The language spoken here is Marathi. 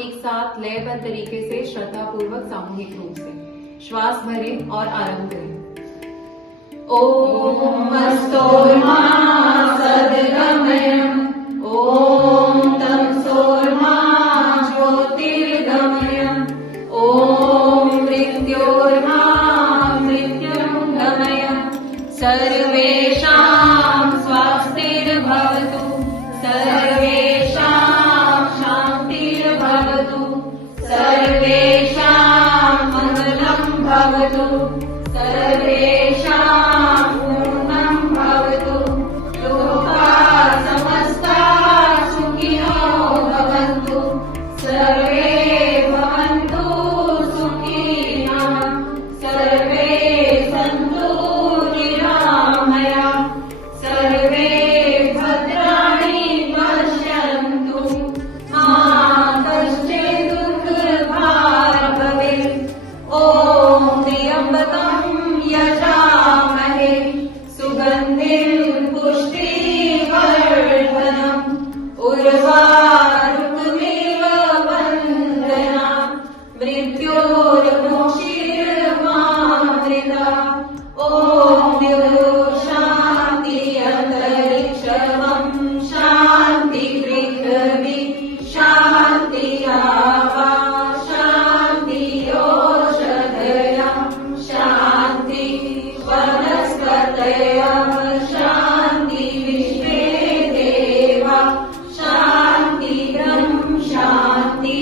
एक साथ लयबद्ध तरीके से श्रद्धा पूर्वक सामूहिक रूप से श्वास भरें और आरंभ करें। ओम स्तोर्मा सद्गमयम् ओम तमसोर्मा ज्योतिर्गमयम् ओम मृत्योर्मा मृत्युं गमयम् सर्वेषां स्वास्तिर्भवतु सर्वेषां शान्तिर्भवतु सर्वेषां मङ्गलं भवतु सर्वेषां पूर्णं भवतु लोकाः समस्ताः सुखिनो भवन्तु सर्वे भवन्तु सुखिनः सर्वे सन्तु निरामयाः सर्वे भद्राणि पश्यन्तु मा कश्चित् दुःखभाग् भवेत्। ॐ त्र्यम्बकं यजामहे सुगन्धिं पुष्टिवर्धनम् उर्वारुकमिव वन्दनाम् मृत्योर्मोक्षीर्मामृता। ॐ शान्ति अन्तरिक्षं शान्ति पृथिवी शान्ति आपा शान्ति ओषधयः शान्ति वनस्पतयः शान्ति विश्वे देवा शान्ति ब्रह्म शान्ति